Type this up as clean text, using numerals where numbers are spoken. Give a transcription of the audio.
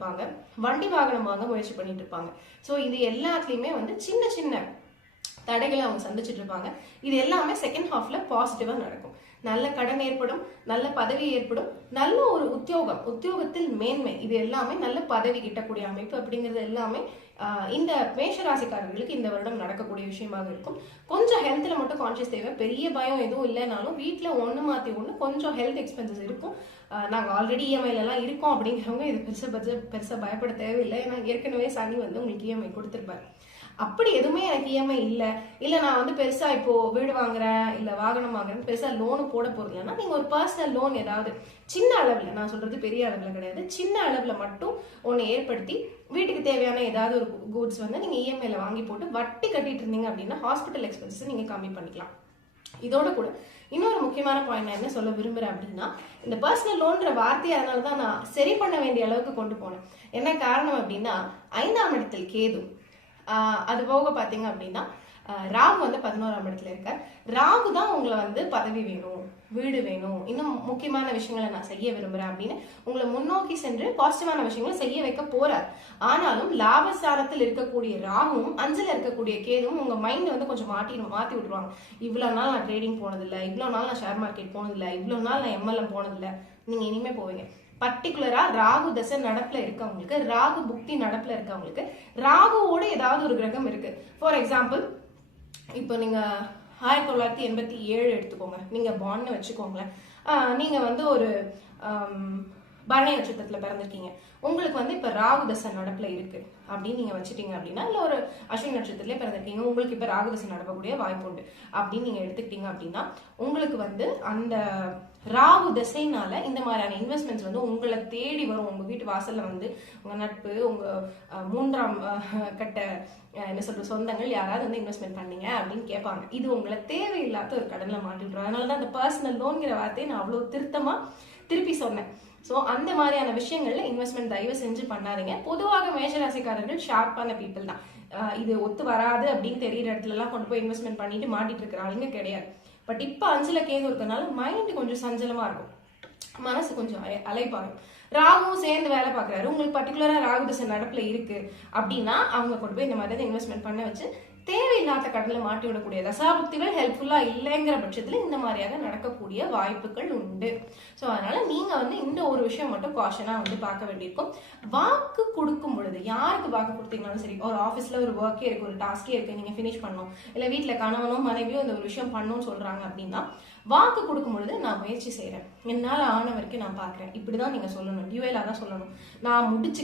இருப்பாங்க, வண்டி வாகனம் வாங்க முயற்சி பண்ணிட்டு இருப்பாங்க. ஸோ இது எல்லாத்துலயுமே வந்து சின்ன சின்ன தடைகளை அவங்க சந்திச்சுட்டு இருப்பாங்க. இது எல்லாமே செகண்ட் ஹாஃப்ல பாசிட்டிவா நடக்கும். நல்ல கடன் ஏற்படும், நல்ல பதவி ஏற்படும், நல்ல ஒரு உத்தியோகத்தில் மேன்மை, இது எல்லாமே நல்ல பதவி கிட்டக்கூடிய அமைப்பு அப்படிங்கிறது எல்லாமே இந்த மேஷராசிக்காரர்களுக்கு இந்த வருடம் நடக்கக்கூடிய விஷயமாக இருக்கும். கொஞ்சம் ஹெல்த்ல மட்டும் கான்சியஸ் தேவை. பெரிய பயம் எதுவும் இல்லைனாலும் வீட்டில் ஒன்று மாற்றி ஒன்று கொஞ்சம் ஹெல்த் எக்ஸ்பென்சஸ் இருக்கும். நாங்கள் ஆல்ரெடி இஎம்ஐல எல்லாம் இருக்கோம் அப்படிங்கிறவங்க இது பெருசாக பயப்பட தேவையில்லை. ஏன்னா ஏற்கனவே சனி வந்து உங்களுக்கு இஎம்ஐ கொடுத்துருப்பாரு. அப்படி எதுவுமே எனக்கு இஎம்ஐ இல்லை நான் வந்து பெருசா இப்போ வீடு வாங்குறேன் இல்லை வாகனம் வாங்குறேன் பெருசா லோனு போட போறீங்கன்னா நீங்க ஒரு பர்சனல் லோன் ஏதாவது சின்ன அளவுல, நான் சொல்றது பெரிய அளவுல கிடையாது, சின்ன அளவுல மட்டும் ஒன்னு ஏற்படுத்தி வீட்டுக்கு தேவையான ஏதாவது ஒரு கூட்ஸ் வந்து நீங்க இஎம்ஐல வாங்கி போட்டு வட்டி கட்டிட்டு இருந்தீங்க அப்படின்னா ஹாஸ்பிட்டல் எக்ஸ்பென்சஸ் நீங்க கம்மி பண்ணிக்கலாம். இதோட கூட இன்னொரு முக்கியமான பாயிண்ட் நான் என்ன சொல்ல விரும்புறேன் அப்படின்னா, இந்த பர்சனல் லோன்ற வார்த்தையை அதனாலதான் நான் சரி பண்ண வேண்டிய அளவுக்கு கொண்டு போனேன். என்ன காரணம் அப்படின்னா, 5ஆம் இடத்தில் கேது, அது போக பாத்தீங்க அப்படின்னா ராகு வந்து 11ஆம் இடத்துல இருக்க. ராகு தான் உங்களை வந்து பதவி வேணும், வீடு வேணும், இன்னும் முக்கியமான விஷயங்களை நான் செய்ய விரும்புறேன் அப்படின்னு உங்களை முன்னோக்கி சென்று பாசிட்டிவான விஷயங்களை செய்ய வைக்க போறார். ஆனாலும் லாபஸ்தானத்தில் இருக்கக்கூடிய ராகுவும் 5ல இருக்கக்கூடிய கேதுவும் உங்க மைண்ட் வந்து கொஞ்சம் மாத்தி விட்டுருவாங்க. இவ்வளவு நாள் நான் ட்ரேடிங் போனதில்லை, இவ்வளவு நாள் நான் ஷேர் மார்க்கெட் போனதில்லை, இவ்வளவு நாள் நான் எம்எல்எம் போனதில்லை, நீங்க இனிமே போவீங்க. பர்டிகுலரா ராகு தசை நடப்புல இருக்கவங்களுக்கு, ராகு புக்தி நடப்புல இருக்கவங்களுக்கு ராகுவோட ஏதாவது ஒரு கிரகம் இருக்கு. ஃபார் எக்ஸாம்பிள், இப்போ நீங்க 1987 எடுத்துக்கோங்க, நீங்க பாண்ட்னு வச்சுக்கோங்களேன். நீங்க வந்து ஒரு பரணி நட்சத்திரத்துல பிறந்திருக்கீங்க, உங்களுக்கு வந்து இப்ப ராகு தசை நடப்புல இருக்கு அப்படின்னு நீங்க வச்சுட்டீங்க அப்படின்னா, இல்ல ஒரு அஸ்வினி நட்சத்திரத்திலே பிறந்திருக்கீங்க, உங்களுக்கு இப்ப ராகு தசை நடக்கக்கூடிய வாய்ப்பு உண்டு அப்படின்னு நீங்க எடுத்துக்கிட்டீங்க அப்படின்னா, உங்களுக்கு வந்து அந்த ராகு தசைனால இந்த மாதிரியான இன்வெஸ்ட்மெண்ட்ஸ் வந்து உங்களை தேடி வரும். உங்க வீட்டு வாசல்ல வந்து உங்க நட்பு, உங்க 3ஆம் கட்ட என்ன சொல்ற சொந்தங்கள் யாராவது வந்து இன்வெஸ்ட்மெண்ட் பண்ணீங்க அப்படின்னு கேட்பாங்க. இது உங்களை தேவையில்லாத ஒரு கடன்ல மாட்டி விட்டுரும். அதனாலதான் அந்த பர்சனல் லோன்ங்கிற வார்த்தையை நான் அவ்வளவு திருப்பி சொன்னேன். ஸோ அந்த மாதிரியான விஷயங்கள்ல இன்வெஸ்ட்மெண்ட் தயவு செஞ்சு பண்ணாதீங்க. பொதுவாக மேஷராசிக்காரர்கள் ஷார்ப்பான பீப்புள் தான். இது ஒத்து வராது அப்படின்னு தெரியிற இடத்துல எல்லாம் கொண்டு போய் இன்வெஸ்ட்மெண்ட் பண்ணிட்டு மாட்டிட்டு இருக்கிற ஆளுங்க கிடையாது. பட் இப்ப 5ல கேது இருக்கனால மைண்ட் கொஞ்சம் சஞ்சலமா இருக்கும், மனசு கொஞ்சம் அலைப்பாடும். ராகுவும் சேர்ந்து வேலை பார்க்கறாரு, உங்களுக்கு பர்டிகுலரா ராகு தசை நடப்புல இருக்கு அப்படின்னா அவங்க கொண்டு போய் இந்த மாதிரி இன்வெஸ்ட்மெண்ட் பண்ண வச்சு தேவையில்லாத கடன்ல மாட்டி விடக்கூடிய தசாபுக்திகள் ஹெல்ப்ஃபுல்லா இல்லைங்கிற பட்சத்துல இந்த மாதிரியாக நடக்கக்கூடிய வாய்ப்புகள் உண்டு. ஸோ அதனால நீங்க வந்து இந்த ஒரு விஷயம் மட்டும் காஷனா வந்து பார்க்க வேண்டியிருக்கும். வாக்கு கொடுக்கும் பொழுது, யாருக்கு வாக்கு கொடுத்தீங்கன்னாலும் சரி, ஒரு ஆஃபீஸ்ல ஒரு ஒர்க்கே இருக்கு, ஒரு டாஸ்கே இருக்கு, நீங்க ஃபினிஷ் பண்ணணும், இல்ல வீட்டுல கணவனோ மனைவியோ இந்த ஒரு விஷயம் பண்ணணும்னு சொல்றாங்க அப்படின்னா, வாக்கு கொடுக்கும் பொழுது நான் முயற்சி செய்யறேன், என்னால ஆன வரைக்கும் நான் பாக்குறேன், இப்படிதான் நீங்க சொல்லணும், டியூஎலா தான் சொல்லணும், நான் முடிச்சு